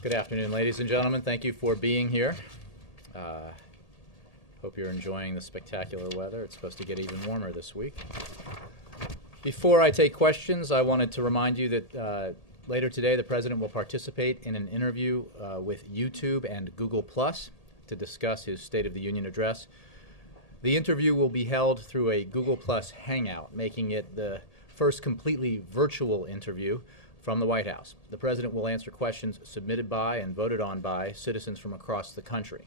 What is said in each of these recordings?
Good afternoon, ladies and gentlemen. Thank you for being here. Hope you're enjoying the spectacular weather. It's supposed to get even warmer this week. Before I take questions, I wanted to remind you that later today the President will participate in an interview with YouTube and Google Plus to discuss his State of the Union address. The interview will be held through a Google Plus Hangout, making it the first completely virtual interview from the White House. The President will answer questions submitted by and voted on by citizens from across the country.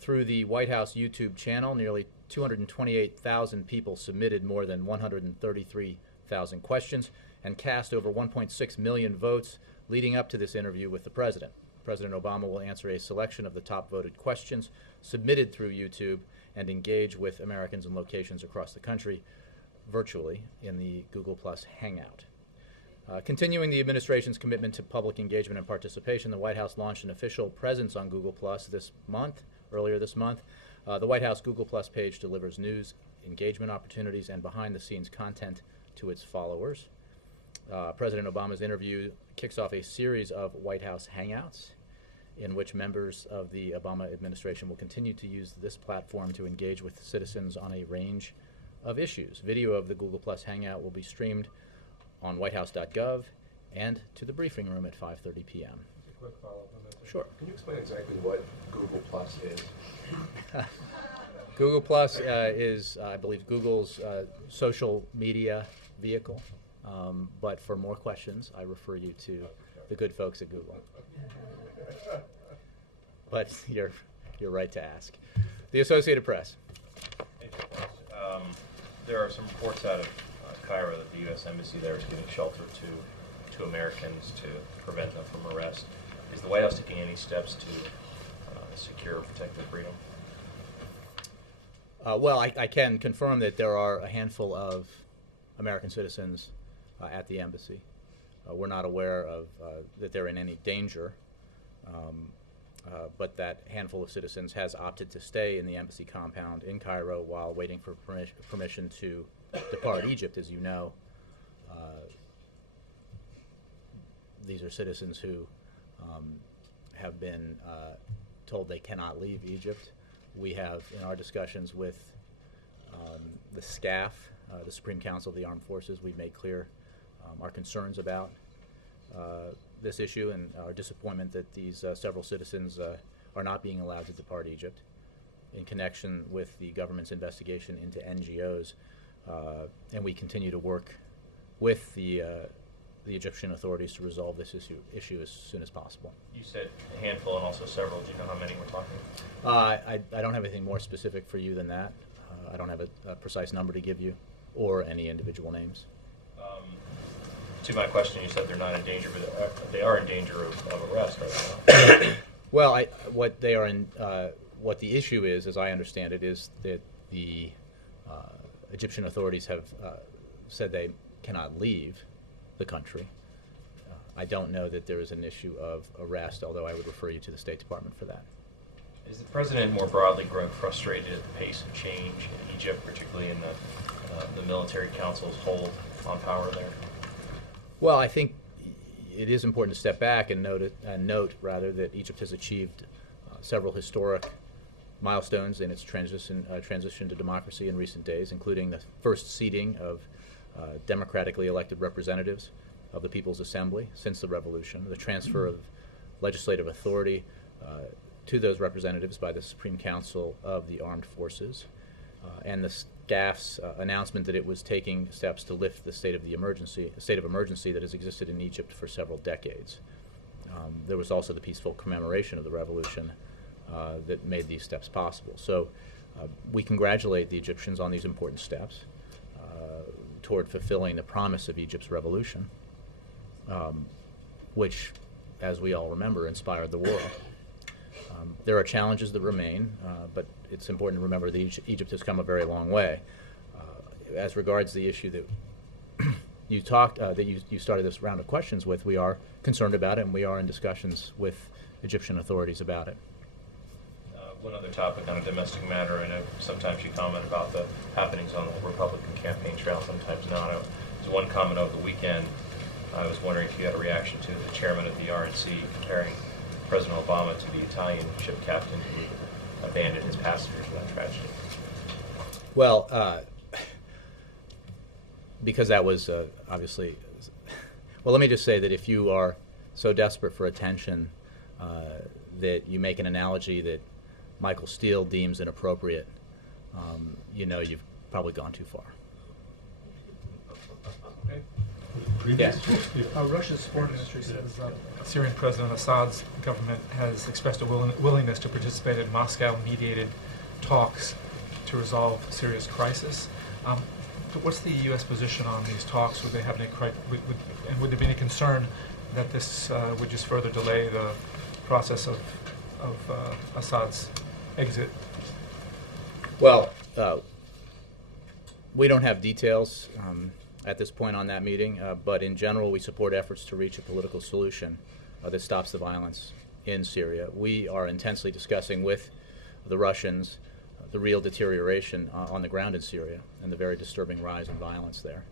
Through the White House YouTube channel, nearly 228,000 people submitted more than 133,000 questions and cast over 1.6 million votes leading up to this interview with the President. President Obama will answer a selection of the top voted questions submitted through YouTube and engage with Americans in locations across the country virtually in the Google Plus Hangout. Continuing the administration's commitment to public engagement and participation, the White House launched an official presence on Google Plus earlier this month. The White House Google Plus page delivers news, engagement opportunities, and behind-the-scenes content to its followers. President Obama's interview kicks off a series of White House Hangouts in which members of the Obama administration will continue to use this platform to engage with citizens on a range of issues. Video of the Google Plus Hangout will be streamed on whitehouse.gov and to the briefing room at 5:30 p.m. A quick follow-up on that. Sure. Can you explain exactly what Google Plus is? Google Plus is, I believe, Google's social media vehicle. But for more questions, I refer you to the good folks at Google. But you're right to ask. The Associated Press. There are some reports out of Cairo that the U.S. Embassy there is giving shelter to Americans to prevent them from arrest. Is the White House taking any steps to secure or protect their freedom? Well, I can confirm that there are a handful of American citizens at the embassy. We're not aware of that they're in any danger, but that handful of citizens has opted to stay in the embassy compound in Cairo while waiting for permission to depart Egypt. As you know, these are citizens who have been told they cannot leave Egypt. We have, in our discussions with the SCAF, the Supreme Council of the Armed Forces, we've made clear our concerns about this issue and our disappointment that these several citizens are not being allowed to depart Egypt in connection with the government's investigation into NGOs. And we continue to work with the Egyptian authorities to resolve this issue as soon as possible. You said a handful and also several. Do you know how many we're talking? I don't have anything more specific for you than that. I don't have a precise number to give you or any individual names. To my question, you said they're not in danger, but they are in danger of arrest, are they not? Well, what the issue is, as I understand it, is that the Egyptian authorities have said they cannot leave the country. I don't know that there is an issue of arrest, although I would refer you to the State Department for that. Is the president more broadly growing frustrated at the pace of change in Egypt, particularly in the military council's hold on power there? Well, I think it is important to step back and note that Egypt has achieved several historic milestones in its transition to democracy in recent days, including the first seating of democratically elected representatives of the People's Assembly since the revolution, the transfer of legislative authority to those representatives by the Supreme Council of the Armed Forces, and the SCAF's announcement that it was taking steps to lift the state of emergency that has existed in Egypt for several decades. There was also the peaceful commemoration of the revolution that made these steps possible. So we congratulate the Egyptians on these important steps toward fulfilling the promise of Egypt's revolution, which, as we all remember, inspired the world. There are challenges that remain, but it's important to remember that Egypt has come a very long way. As regards the issue that you started this round of questions with, we are concerned about it, and we are in discussions with Egyptian authorities about it. One other topic on a domestic matter, I know sometimes you comment about the happenings on the Republican campaign trail, sometimes not. There's one comment over the weekend I was wondering if you had a reaction to the chairman of the RNC comparing President Obama to the Italian ship captain who abandoned his passengers in that tragedy. Well, because that was obviously, well, let me just say that if you are so desperate for attention that you make an analogy that Michael Steele deems inappropriate, you know you've probably gone too far. Yes. Russia's foreign ministry says Syrian President Assad's government has expressed a willingness to participate in Moscow-mediated talks to resolve Syria's crisis. What's the U.S. position on these talks? Would they have any and would there be any concern that this would just further delay the process of Assad's exit? Well, we don't have details at this point on that meeting, but in general we support efforts to reach a political solution that stops the violence in Syria. We are intensely discussing with the Russians the real deterioration on the ground in Syria and the very disturbing rise in violence there.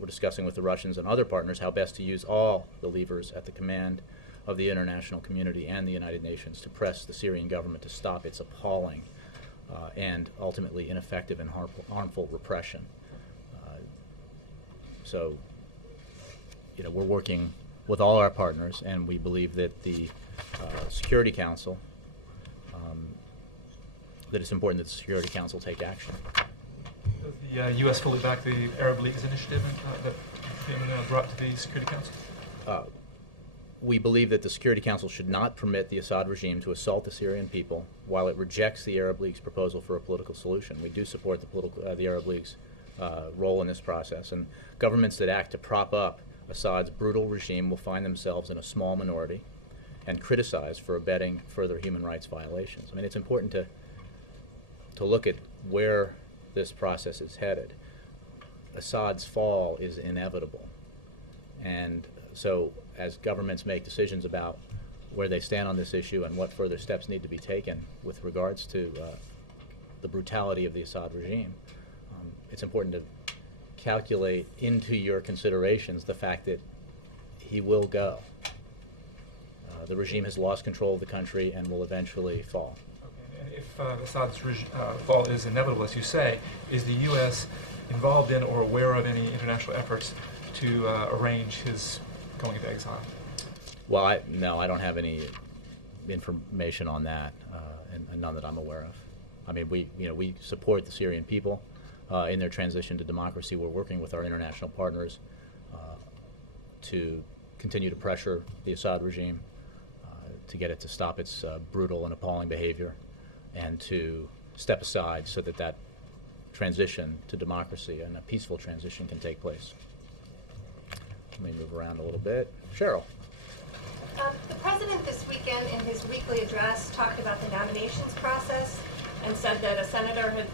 We're discussing with the Russians and other partners how best to use all the levers at the command of the international community and the United Nations to press the Syrian government to stop its appalling and ultimately ineffective and harmful repression. So, you know, we're working with all our partners, and we believe that the Security Council, that it's important that the Security Council take action. Does the U.S. fully back the Arab League's initiative that's been brought to the Security Council? We believe that the Security Council should not permit the Assad regime to assault the Syrian people while it rejects the Arab League's proposal for a political solution. We do support the Arab League's role in this process, and governments that act to prop up Assad's brutal regime will find themselves in a small minority and criticized for abetting further human rights violations. I mean, it's important to look at where this process is headed. Assad's fall is inevitable, and so as governments make decisions about where they stand on this issue and what further steps need to be taken with regards to the brutality of the Assad regime, it's important to calculate into your considerations the fact that he will go. The regime has lost control of the country and will eventually fall. Okay. And if Assad's fall is inevitable, as you say, is the U.S. involved in or aware of any international efforts to arrange his going into exile? Well, no, I don't have any information on that, and none that I'm aware of. I mean, we support the Syrian people in their transition to democracy. We're working with our international partners to continue to pressure the Assad regime, to get it to stop its brutal and appalling behavior, and to step aside so that that transition to democracy and a peaceful transition can take place. Let me move around a little bit. Cheryl. The president this weekend in his weekly address talked about the nominations process and said that a senator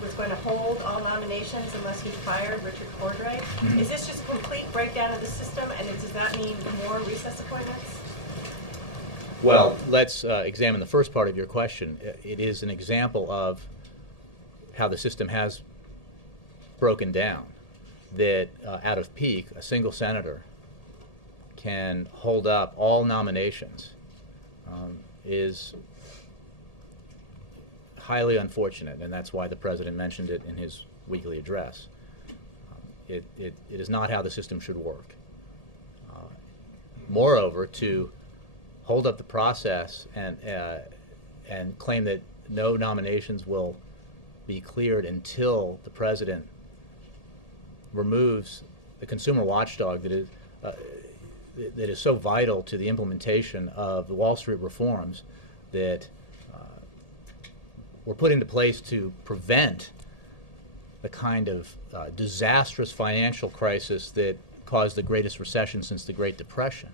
was going to hold all nominations unless he fired Richard Cordray. Mm-hmm. Is this just a complete breakdown of the system, and does that mean more recess appointments? Well, let's examine the first part of your question. It is an example of how the system has broken down, that out of pique, a single senator can hold up all nominations is highly unfortunate, and that's why the president mentioned it in his weekly address. It is not how the system should work. Moreover, to hold up the process and claim that no nominations will be cleared until the president removes the consumer watchdog that is so vital to the implementation of the Wall Street reforms that were put into place to prevent the kind of disastrous financial crisis that caused the greatest recession since the Great Depression,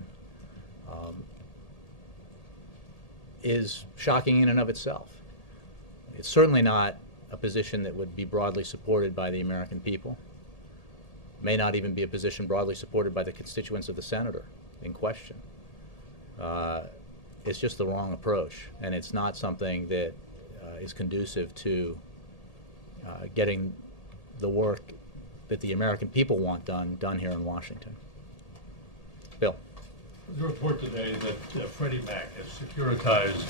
is shocking in and of itself. It's certainly not a position that would be broadly supported by the American people. May not even be a position broadly supported by the constituents of the senator in question. It's just the wrong approach, and it's not something that is conducive to getting the work that the American people want done here in Washington. Bill? There's a report today that Freddie Mac has securitized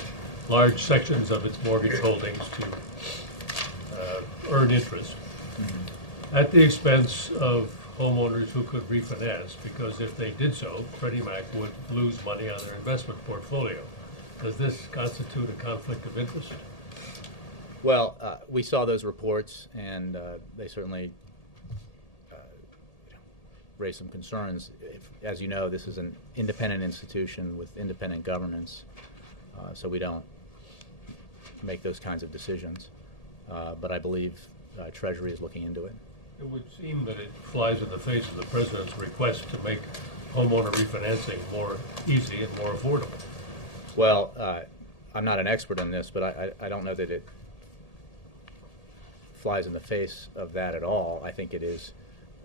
large sections of its mortgage holdings to earn interest at the expense of homeowners who could refinance, because if they did so, Freddie Mac would lose money on their investment portfolio. Does this constitute a conflict of interest? Well, we saw those reports, and they certainly raised some concerns. As you know, this is an independent institution with independent governance, so we don't make those kinds of decisions. But I believe Treasury is looking into it. It would seem that it flies in the face of the president's request to make homeowner refinancing more easy and more affordable. Well, I'm not an expert on this, but I don't know that it flies in the face of that at all. I think it is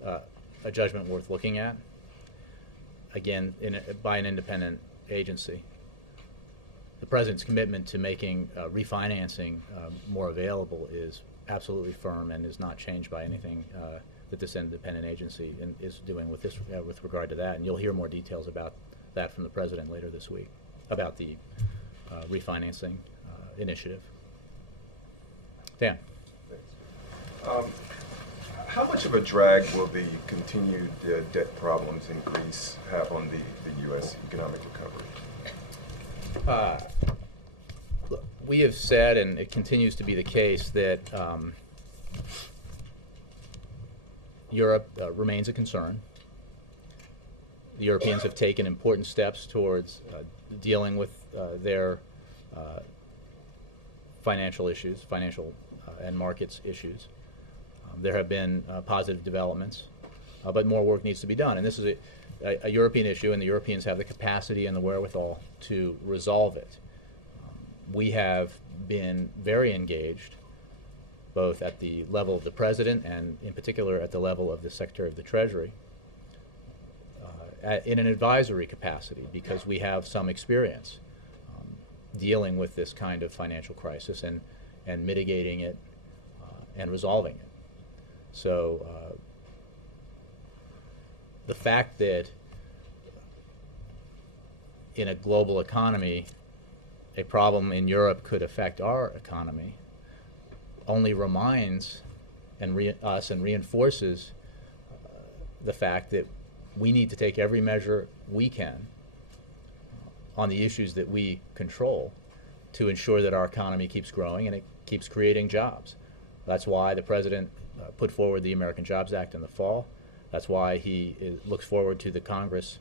a judgment worth looking at, again, by an independent agency. The president's commitment to making refinancing more available is absolutely firm and is not changed by anything that this independent agency is doing with this with regard to that. And you'll hear more details about that from the president later this week about the refinancing initiative. Dan. Thanks. How much of a drag will the continued debt problems in Greece have on the U.S. economic recovery? Look, we have said, and it continues to be the case, that Europe remains a concern. The Europeans have taken important steps towards dealing with their financial issues, financial and markets issues. There have been positive developments, but more work needs to be done. And this is a European issue, and the Europeans have the capacity and the wherewithal to resolve it. We have been very engaged, both at the level of the president and in particular at the level of the Secretary of the Treasury, in an advisory capacity, because we have some experience dealing with this kind of financial crisis and mitigating it and resolving it. So the fact that in a global economy a problem in Europe could affect our economy only reminds us and reinforces the fact that we need to take every measure we can on the issues that we control to ensure that our economy keeps growing and it keeps creating jobs. That's why the president put forward the American Jobs Act in the fall. That's why he looks forward to the Congress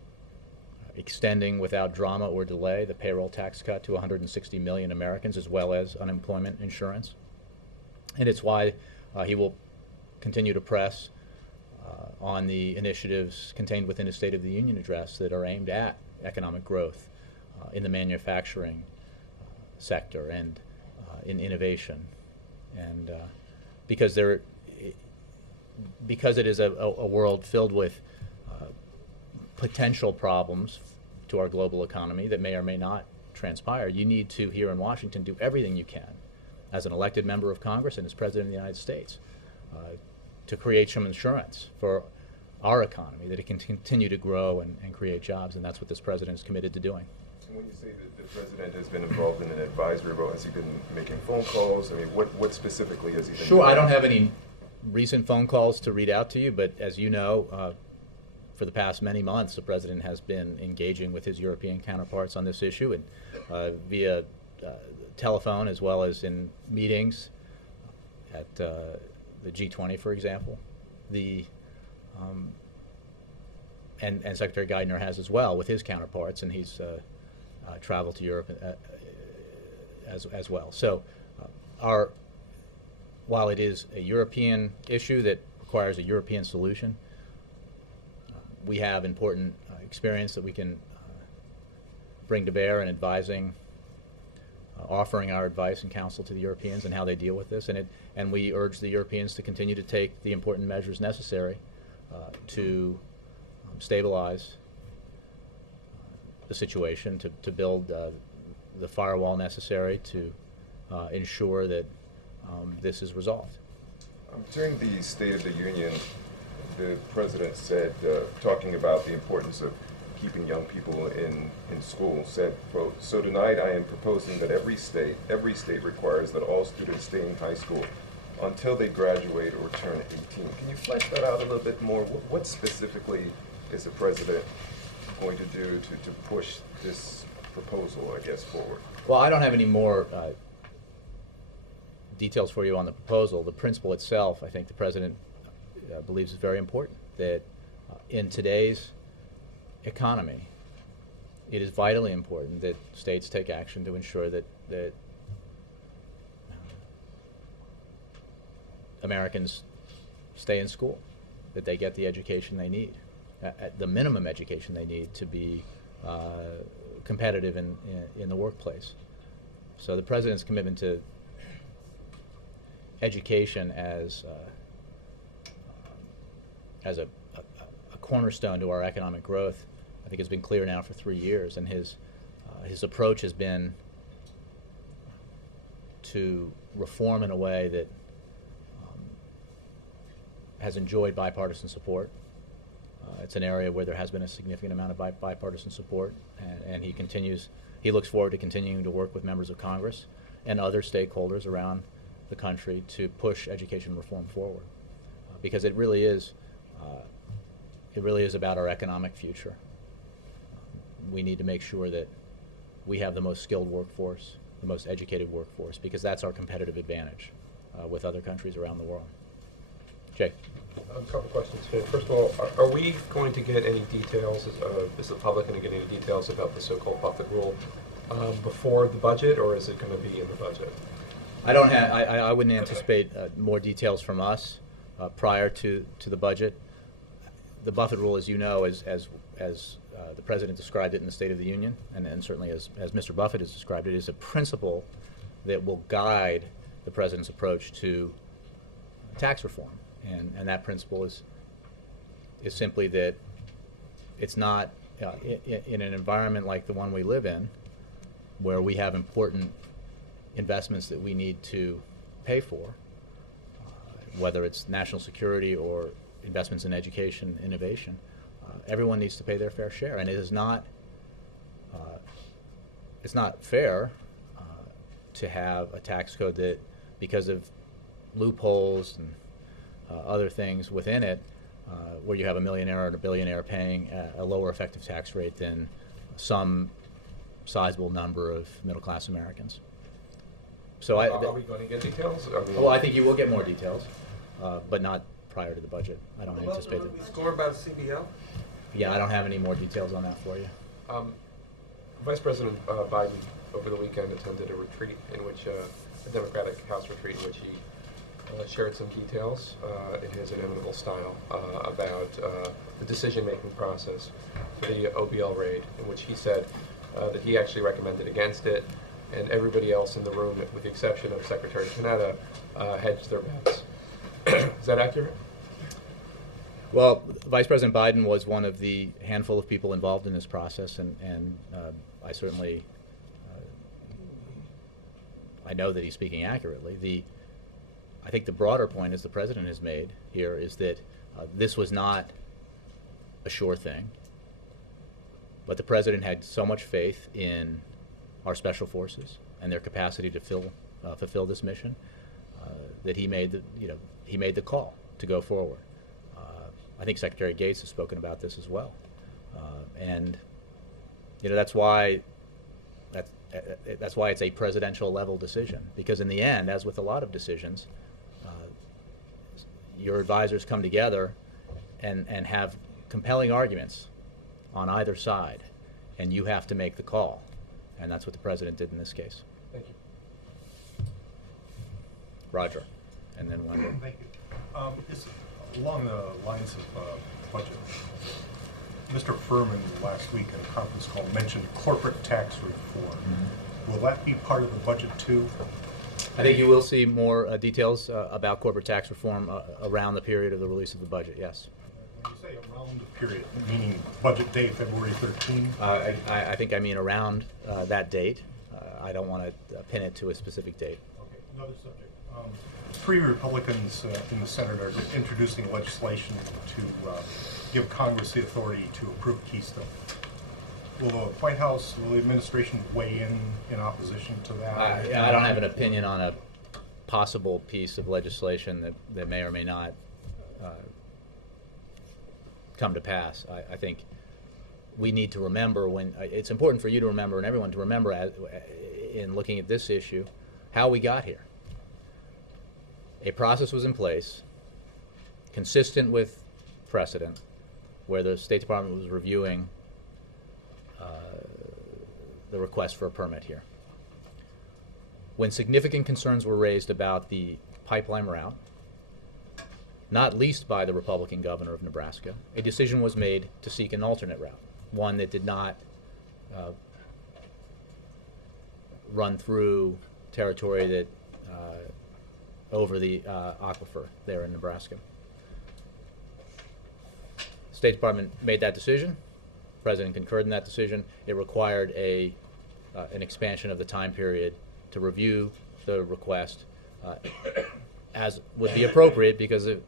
extending without drama or delay the payroll tax cut to 160 million Americans, as well as unemployment insurance. And it's why he will continue to press on the initiatives contained within his State of the Union address that are aimed at economic growth in the manufacturing sector and in innovation. And because it is a world filled with potential problems to our global economy that may or may not transpire, you need to, here in Washington, do everything you can as an elected member of Congress and as President of the United States to create some insurance for our economy, that it can continue to grow and create jobs, and that's what this president is committed to doing. And when you say that the president has been involved in an advisory role, has he been making phone calls? I mean, what specifically has he been doing? Sure, I don't have any recent phone calls to read out to you, but as you know, for the past many months, the president has been engaging with his European counterparts on this issue, and via telephone as well as in meetings at the G20, for example. And Secretary Geithner has as well with his counterparts, and he's traveled to Europe as well. So while it is a European issue that requires a European solution, we have important experience that we can bring to bear in advising, offering our advice and counsel to the Europeans and how they deal with this. And we urge the Europeans to continue to take the important measures necessary to stabilize the situation, to build the firewall necessary to ensure that this is resolved. During the State of the Union, the president said, talking about the importance of keeping young people in school, said, quote, "So tonight I am proposing that every state requires that all students stay in high school until they graduate or turn 18. Can you flesh that out a little bit more? What specifically is the president going to do to push this proposal, I guess, forward? Well, I don't have any more details for you on the proposal. The principle itself, I think the president believes is very important, that in today's economy, it is vitally important that states take action to ensure that Americans stay in school, that they get the education they need, at the minimum education they need to be competitive in the workplace. So the president's commitment to education as a cornerstone to our economic growth, I think has been clear now for 3 years, and his approach has been to reform in a way that has enjoyed bipartisan support. It's an area where there has been a significant amount of bipartisan support, and he looks forward to continuing to work with members of Congress and other stakeholders around the country to push education reform forward, because it really is about our economic future. We need to make sure that we have the most skilled workforce, the most educated workforce, because that's our competitive advantage with other countries around the world. Jay. A couple questions here. First of all, are we going to get any details, is the public going to get any details about the so-called Buffett rule before the budget, or is it going to be in the budget? I wouldn't anticipate more details from us prior to the budget. The Buffett rule, as you know, as the president described it in the State of the Union, and certainly as Mr. Buffett has described it, is a principle that will guide the president's approach to tax reform. And that principle is simply that it's not in an environment like the one we live in, where we have important investments that we need to pay for, whether it's national security or investments in education, innovation. Everyone needs to pay their fair share, and it's not fair to have a tax code that, because of loopholes and other things within it, where you have a millionaire and a billionaire paying a lower effective tax rate than some sizable number of middle-class Americans. So are we going to get details? I think you will get more details, but not prior to the budget. I don't anticipate that. Scored by the CBO? Yeah, I don't have any more details on that for you. Vice President Biden over the weekend attended a retreat in which a Democratic House retreat in which he shared some details in his inimitable style about the decision-making process for the OBL raid, in which he said that he actually recommended against it, and everybody else in the room, with the exception of Secretary Panetta, hedged their bets. Is that accurate? Well, Vice President Biden was one of the handful of people involved in this process, and I certainly I know that he's speaking accurately. I think the broader point, as the president has made here, is that this was not a sure thing, but the president had so much faith in our special forces and their capacity to fulfill this mission that he made the call to go forward. I think Secretary Gates has spoken about this as well, and that's why it's a presidential level decision, because in the end, as with a lot of decisions, your advisors come together and have compelling arguments on either side, and you have to make the call, and that's what the president did in this case. Thank you. Roger, and then Wendell. Thank you. Just along the lines of budget, Mr. Furman last week in a conference call mentioned corporate tax reform. Mm-hmm. Will that be part of the budget too? I think you will see more details about corporate tax reform around the period of the release of the budget, yes. When you say around the period, meaning budget day, February 13? I think I mean around that date. I don't want to pin it to a specific date. Okay, another subject. 3 Republicans in the Senate are introducing legislation to give Congress the authority to approve Keystone. Will the White House, will the administration weigh in opposition to that? I don't have an opinion on a possible piece of legislation that may or may not come to pass. I think we need to remember it's important for you to remember and everyone to remember in looking at this issue how we got here. A process was in place consistent with precedent where the State Department was reviewing the request for a permit here. When significant concerns were raised about the pipeline route, not least by the Republican governor of Nebraska, a decision was made to seek an alternate route, one that did not run through territory that over the aquifer there in Nebraska. State Department made that decision. The President concurred in that decision. It required an expansion of the time period to review the request as would be appropriate because it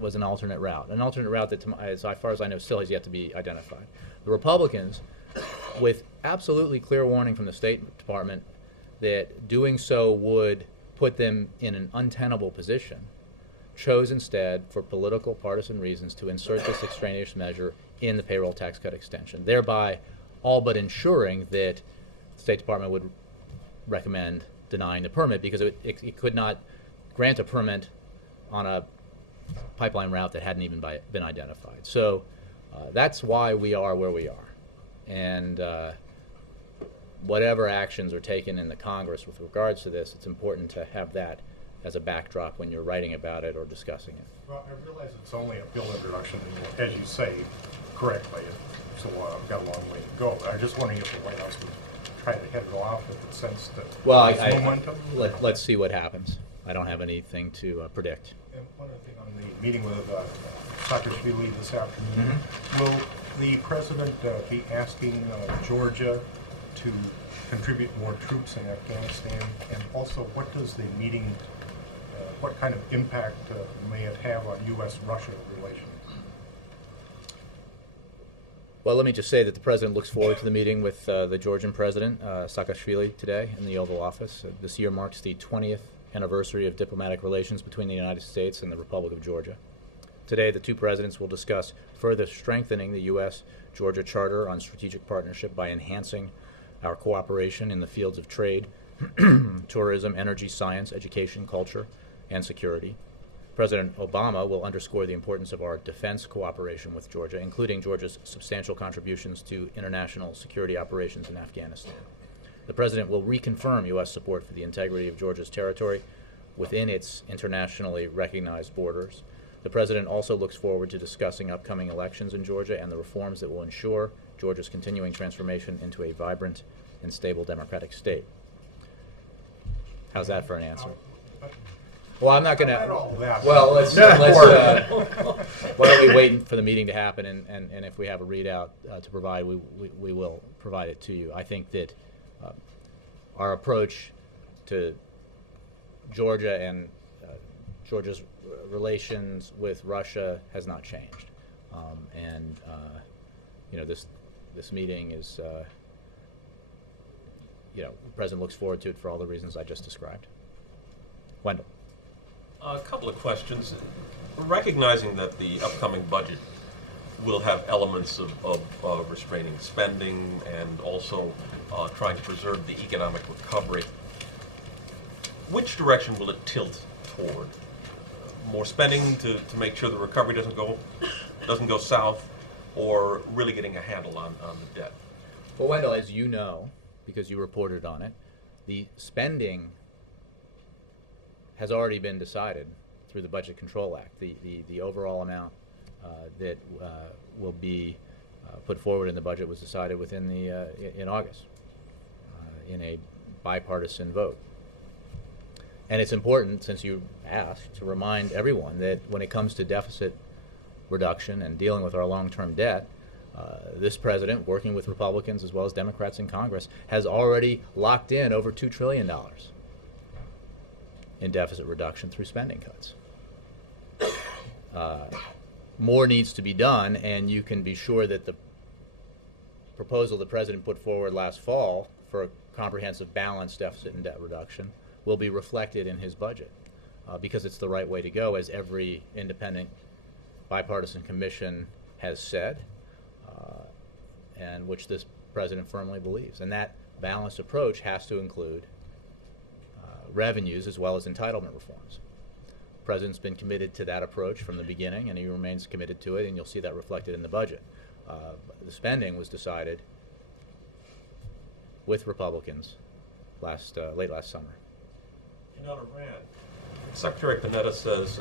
was an alternate route. An alternate route that, as far as I know, still has yet to be identified. The Republicans, with absolutely clear warning from the State Department that doing so would put them in an untenable position, chose instead, for political partisan reasons, to insert this extraneous measure in the payroll tax cut extension, thereby all but ensuring that the State Department would recommend denying the permit because it could not grant a permit on a pipeline route that hadn't even been identified. So that's why we are where we are. And whatever actions are taken in the Congress with regards to this, it's important to have that as a backdrop when you're writing about it or discussing it. Well, I realize it's only a bill introduction, and as you say correctly, so I've got a long way to go. But I'm just wondering if the White House would try to head it off with the sense that Well, there's momentum. let's see what happens. I don't have anything to predict. And one other thing on the meeting with Saakashvili this afternoon, will the president be asking Georgia to contribute more troops in Afghanistan? And also, what does the meeting, what kind of impact may it have on U.S.-Russia relations? Well, let me just say that the president looks forward to the meeting with the Georgian president, Saakashvili, today in the Oval Office. This year marks the 20th anniversary of diplomatic relations between the United States and the Republic of Georgia. Today, the two presidents will discuss further strengthening the U.S.-Georgia Charter on strategic partnership by enhancing our cooperation in the fields of trade, tourism, energy, science, education, culture, and security. President Obama will underscore the importance of our defense cooperation with Georgia, including Georgia's substantial contributions to international security operations in Afghanistan. The President will reconfirm U.S. support for the integrity of Georgia's territory within its internationally recognized borders. The President also looks forward to discussing upcoming elections in Georgia and the reforms that will ensure Georgia's continuing transformation into a vibrant and stable democratic state. How's that for an answer? Well, I'm not going Not to. all that. Well, let's why don't we wait for the meeting to happen, and if we have a readout to provide, we will provide it to you. I think that our approach to Georgia and Georgia's relations with Russia has not changed, and this meeting is, the President looks forward to it for all the reasons I just described. Wendell. A couple of questions. Recognizing that the upcoming budget will have elements of restraining spending and also trying to preserve the economic recovery, which direction will it tilt toward? More spending to make sure the recovery doesn't go south, or really getting a handle on the debt? Well, Wendell, as you know, because you reported on it, the spending has already been decided through the Budget Control Act. The overall amount that will be put forward in the budget was decided within in August in a bipartisan vote. And it's important, since you asked, to remind everyone that when it comes to deficit reduction and dealing with our long-term debt, this president, working with Republicans as well as Democrats in Congress, has already locked in over $2 trillion in deficit reduction through spending cuts. More needs to be done, and you can be sure that the proposal the President put forward last fall for a comprehensive balanced deficit and debt reduction will be reflected in his budget, because it's the right way to go, as every independent bipartisan commission has said, and which this President firmly believes. And that balanced approach has to include revenues as well as entitlement reforms. The President's been committed to that approach from the beginning, and he remains committed to it, and you'll see that reflected in the budget. The spending was decided with Republicans late last summer. In Iran, Secretary Panetta says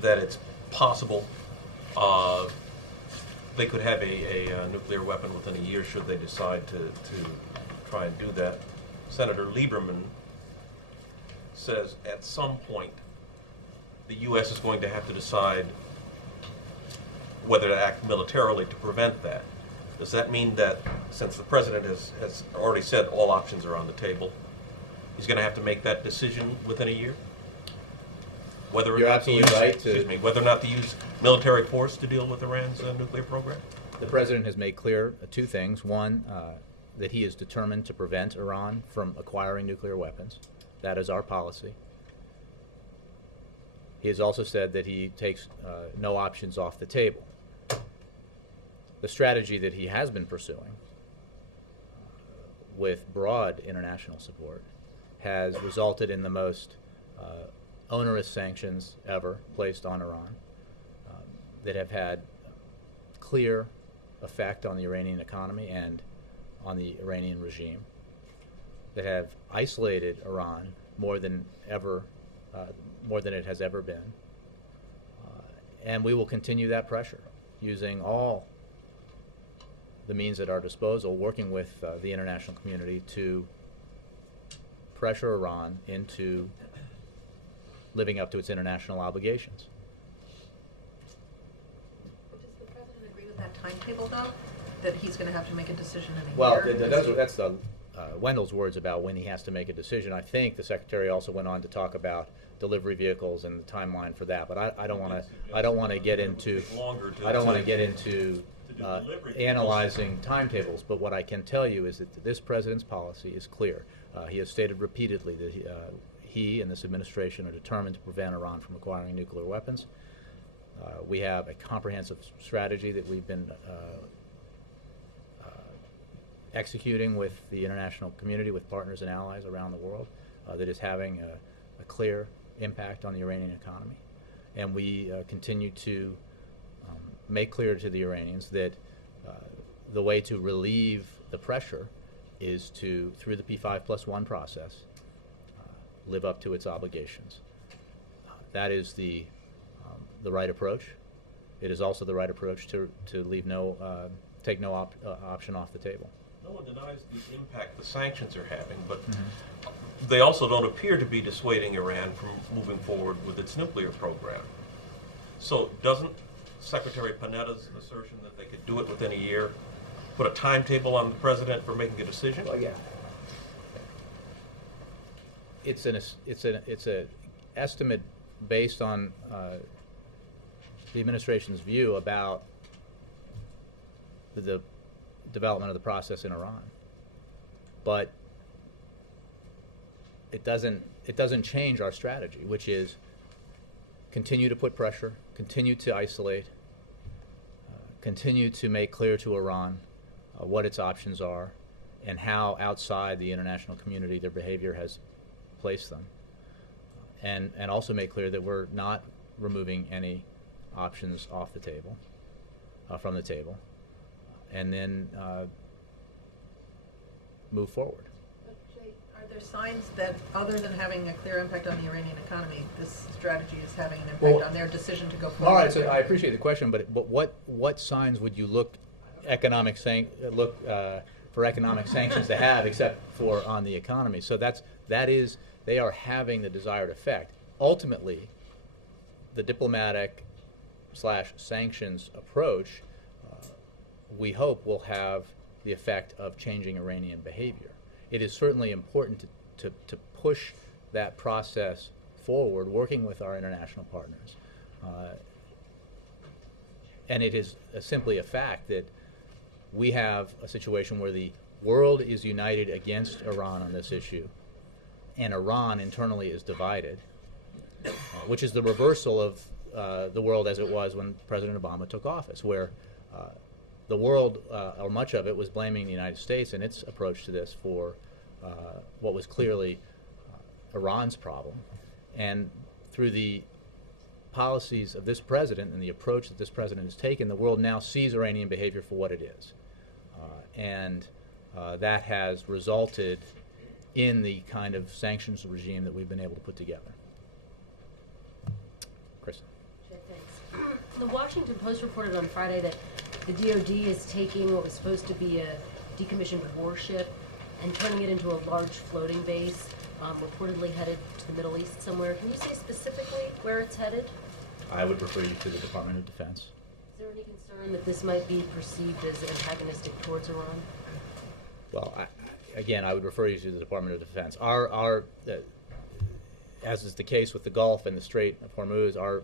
that it's possible they could have a nuclear weapon within a year should they decide to try and do that. Senator Lieberman says at some point the U.S. is going to have to decide whether to act militarily to prevent that. Does that mean that, since the President has already said all options are on the table, he's going to have to make that decision within a year? Whether or You're not to absolutely use, right excuse me, whether or not to use military force to deal with Iran's nuclear program? The President has made clear two things. One, that he is determined to prevent Iran from acquiring nuclear weapons. That is our policy. He has also said that he takes no options off the table. The strategy that he has been pursuing with broad international support has resulted in the most onerous sanctions ever placed on Iran, that have had clear effect on the Iranian economy and on the Iranian regime, that have isolated Iran more than it has ever been. And we will continue that pressure using all the means at our disposal, working with the international community to pressure Iran into living up to its international obligations. Does the President agree with that timetable, though? That he's going to have to make a decision in a Well, year? that's Wendell's words about when he has to make a decision. I think the Secretary also went on to talk about delivery vehicles and the timeline for that. But I don't want to get into analyzing timetables. But what I can tell you is that this President's policy is clear. He has stated repeatedly that he and this administration are determined to prevent Iran from acquiring nuclear weapons. We have a comprehensive strategy that we've been executing with the international community, with partners and allies around the world, that is having a clear impact on the Iranian economy. And we continue to make clear to the Iranians that the way to relieve the pressure is to, through the P5+1 process, live up to its obligations. That is the right approach. It is also the right approach to leave take no option off the table. No one denies the impact the sanctions are having, but they also don't appear to be dissuading Iran from moving forward with its nuclear program. So doesn't Secretary Panetta's assertion that they could do it within a year put a timetable on the President for making a decision? Well, yeah. It's an estimate based on the administration's view about the development of the process in Iran, but it doesn't change our strategy, which is continue to put pressure, continue to isolate, continue to make clear to Iran what its options are and how outside the international community their behavior has placed them, and also make clear that we're not removing any options off the table, from the table, and then move forward. But Jay, are there signs that, other than having a clear impact on the Iranian economy, this strategy is having an impact on their decision to go forward? All right, so I appreciate the question, but what signs would you look for economic sanctions to have, except for on the economy? So they are having the desired effect. Ultimately, the diplomatic/sanctions approach, we hope, will have the effect of changing Iranian behavior. It is certainly important to push that process forward, working with our international partners. And it is simply a fact that we have a situation where the world is united against Iran on this issue, and Iran internally is divided, which is the reversal of the world as it was when President Obama took office, where the world, or much of it, was blaming the United States and its approach to this for what was clearly Iran's problem. And through the policies of this president and the approach that this president has taken, the world now sees Iranian behavior for what it is. And that has resulted in the kind of sanctions regime that we've been able to put together. Chris. Thanks. The Washington Post reported on Friday that the DoD is taking what was supposed to be a decommissioned warship and turning it into a large floating base, reportedly headed to the Middle East somewhere. Can you say specifically where it's headed? I would refer you to the Department of Defense. Is there any concern that this might be perceived as antagonistic towards Iran? Well, again, I would refer you to the Department of Defense. As is the case with the Gulf and the Strait of Hormuz, our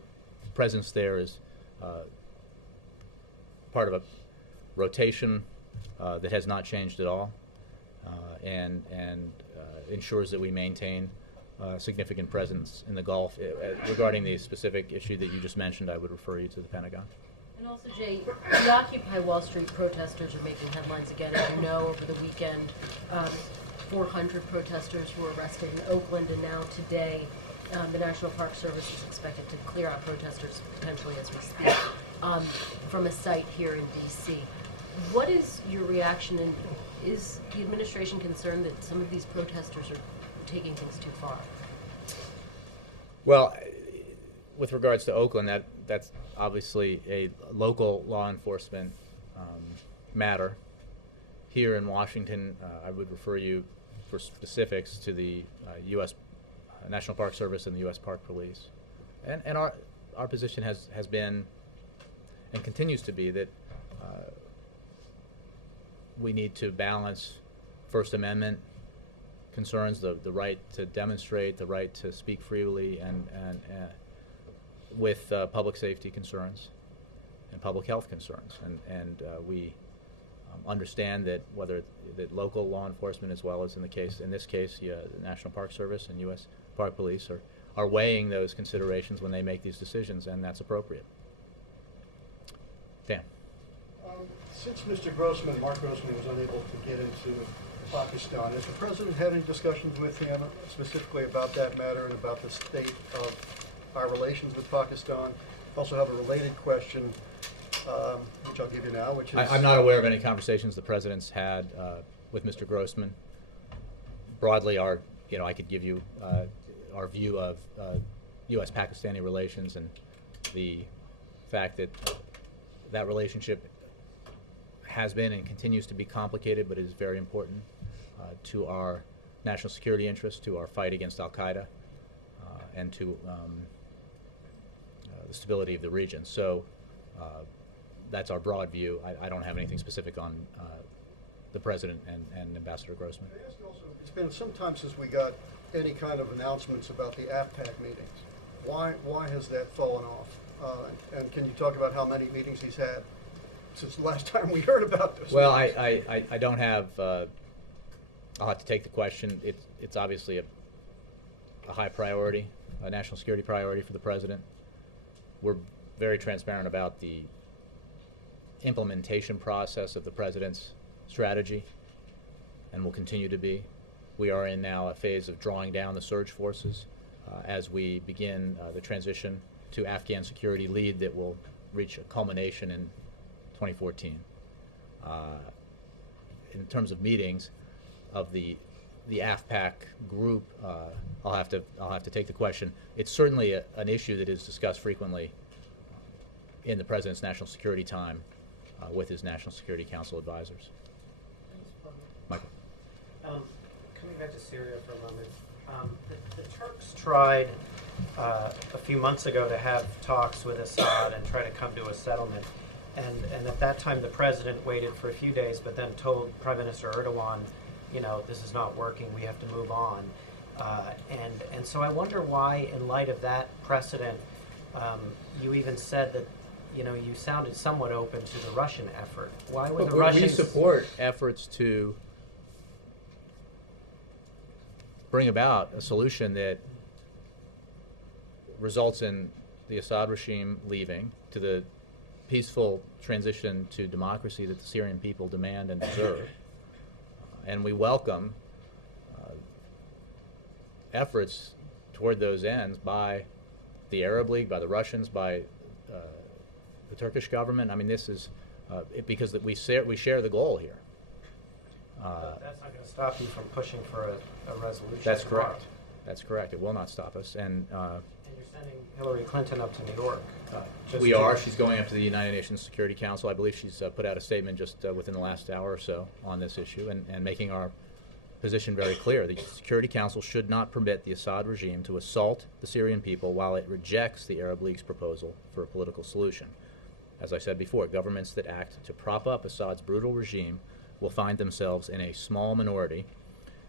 presence there is part of a rotation that has not changed at all, and ensures that we maintain significant presence in the Gulf. Regarding the specific issue that you just mentioned, I would refer you to the Pentagon. And also, Jay, the Occupy Wall Street protesters are making headlines again. As you know, over the weekend, 400 protesters were arrested in Oakland, and now today, the National Park Service is expected to clear out protesters, potentially as we speak, from a site here in D.C. What is your reaction, and is the administration concerned that some of these protesters are taking things too far? Well, with regards to Oakland, that's obviously a local law enforcement matter. Here in Washington, I would refer you for specifics to the U.S. National Park Service and the U.S. Park Police. And our position has been and continues to be that we need to balance First Amendment concerns, the right to demonstrate, the right to speak freely, and with public safety concerns and public health concerns. And we understand that that local law enforcement, as well as in this case, the National Park Service and U.S. Park Police are weighing those considerations when they make these decisions, and that's appropriate. Dan. Since Mr. Mark Grossman, was unable to get into Pakistan, has the President had any discussions with him specifically about that matter and about the state of our relations with Pakistan? I also have a related question, which I'll give you now, which is... I'm not aware of any conversations the President's had with Mr. Grossman. Broadly, I could give you our view of U.S.-Pakistani relations and the fact that that relationship has been and continues to be complicated, but is very important to our national security interests, to our fight against al-Qaeda, and to the stability of the region. So that's our broad view. I don't have anything specific on the President and Ambassador Grossman. It's been some time since we got any kind of announcements about the AFPAC meetings. Why has that fallen off? And can you talk about how many meetings he's had since the last time we heard about this? Well, I don't have. I'll have to take the question. It's obviously a high priority, a national security priority for the President. We're very transparent about the implementation process of the President's strategy, and will continue to be. We are in now a phase of drawing down the surge forces as we begin the transition to Afghan security lead that will reach a culmination in 2014. In terms of meetings of the AFPAC group, I'll have to take the question. It's certainly an issue that is discussed frequently in the President's national security time with his National Security Council advisors. Michael. Coming back to Syria for a moment, the Turks tried a few months ago to have talks with Assad and try to come to a settlement. And at that time, the president waited for a few days, but then told Prime Minister Erdogan, this is not working, we have to move on. And so I wonder why, in light of that precedent, you even said that you sounded somewhat open to the Russian effort. Why would the We Russians support efforts to bring about a solution that results in the Assad regime leaving, to the peaceful transition to democracy that the Syrian people demand and deserve. And we welcome efforts toward those ends by the Arab League, by the Russians, by the Turkish government. I mean, this is because that we share the goal here. That's not going to stop you from pushing for a resolution. That's tomorrow. correct. That's correct. It will not stop us. And And you're sending Hillary Clinton up to New York. we are. She's going up to the United Nations Security Council. I believe she's put out a statement just within the last hour or so on this issue, and making our position very clear. The Security Council should not permit the Assad regime to assault the Syrian people while it rejects the Arab League's proposal for a political solution. As I said before, governments that act to prop up Assad's brutal regime will find themselves in a small minority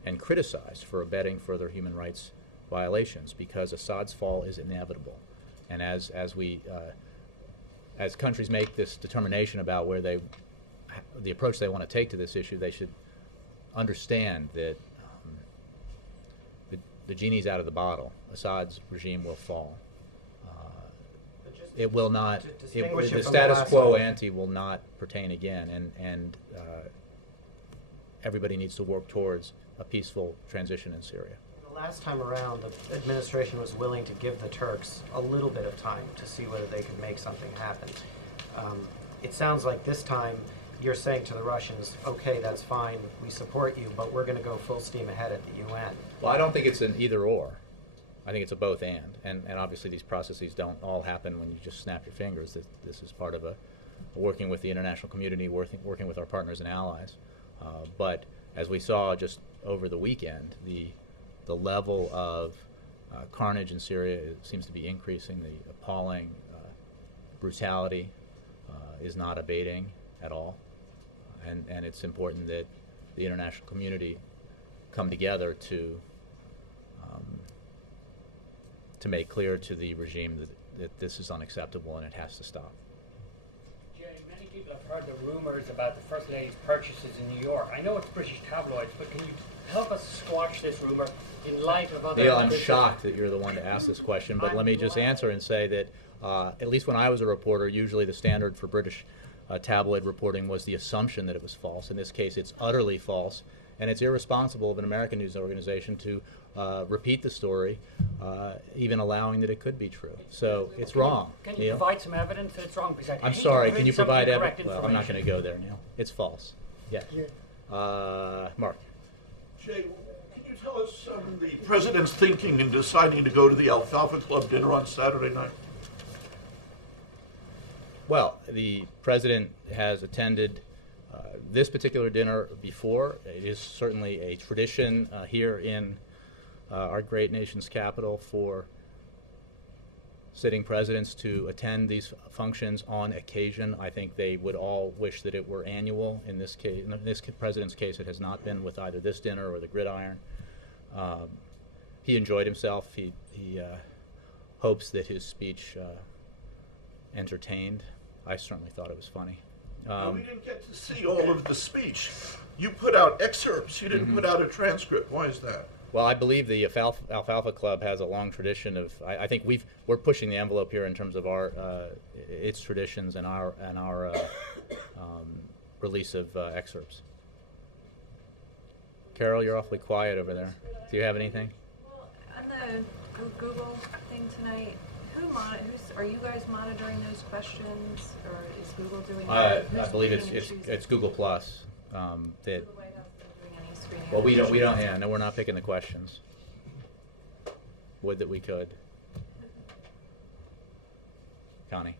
and criticized for abetting further human rights violations, because Assad's fall is inevitable. And as countries make this determination about where the approach they want to take to this issue, they should understand that the genie's out of the bottle. Assad's regime will fall. It will not. distinguish it The from status the last quo one. ante will not pertain again, and everybody needs to work towards a peaceful transition in Syria. The last time around, the administration was willing to give the Turks a little bit of time to see whether they could make something happen. It sounds like this time you're saying to the Russians, okay, that's fine, we support you, but we're going to go full steam ahead at the UN. Well, I don't think it's an either or. I think it's a both and obviously these processes don't all happen when you just snap your fingers. This is part of a working with the international community, working with our partners and allies. But as we saw just over the weekend, the level of carnage in Syria seems to be increasing. The appalling brutality is not abating at all, and it's important that the international community come together to make clear to the regime that this is unacceptable and it has to stop. Jay, many people have heard the rumors about the First Lady's purchases in New York. I know it's British tabloids, but can you help us squash this rumor in light of other... Neil, I'm shocked that you're the one to ask this question, but let me just answer and say that at least when I was a reporter, usually the standard for British tabloid reporting was the assumption that it was false. In this case, it's utterly false, and it's irresponsible of an American news organization to repeat the story, even allowing that it could be true. So it's wrong. Can you Neil? provide some evidence that it's wrong? Because I'm hate sorry, to can you print provide some evidence? incorrect Well, I'm not information. going to go there, Neil. It's false. Yes. Mark. Jay, can you tell us the president's thinking in deciding to go to the Alfalfa Club dinner on Saturday night? Well, the president has attended this particular dinner before. It is certainly a tradition here in our great nation's capital for sitting presidents to attend these functions on occasion. I think they would all wish that it were annual. In this case, in this president's case, it has not been with either this dinner or the gridiron. He enjoyed himself. He hopes that his speech entertained. I certainly thought it was funny. We didn't get to see all of the speech. You put out excerpts. You didn't put out a transcript. Why is that? Well, I believe the Alfalfa Club has a long tradition of. I think we're pushing the envelope here in terms of our its traditions and our release of excerpts. Carol, you're awfully quiet over there. Do you have anything? Well, on the Google thing tonight, are you guys monitoring those questions, or is Google doing that? I Who's believe picking and choosing? it's Google Plus. That The White House isn't doing any screening well, of we it? don't. Yeah, no, we're not picking the questions. Would that we could. Connie.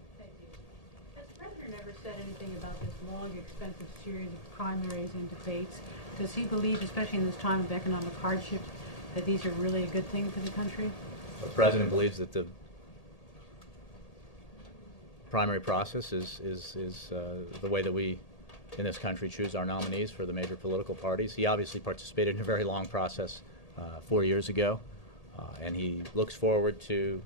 The president never said anything about this long, expensive series of primaries and debates. Does he believe, especially in this time of economic hardship, that these are really a good thing for the country? The president believes that the primary process is the way that we in this country choose our nominees for the major political parties. He obviously participated in a very long process 4 years ago, and he looks forward to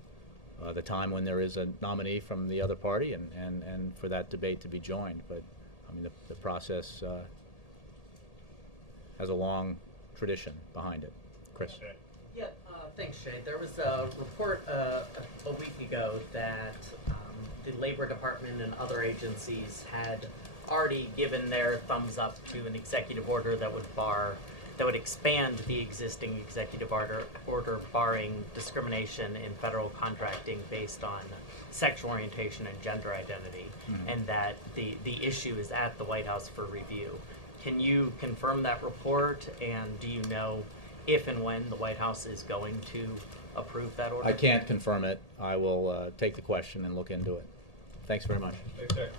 the time when there is a nominee from the other party and for that debate to be joined. But, I mean, the process has a long tradition behind it. Chris? Yeah, thanks, Shay. There was a report a week ago that the Labor Department and other agencies had already given their thumbs up to an executive order that would expand the existing executive order barring discrimination in federal contracting based on sexual orientation and gender identity, and that the issue is at the White House for review. Can you confirm that report, and do you know if and when the White House is going to approve that order? I can't confirm it. I will take the question and look into it. Thanks very much. Thanks, Jay.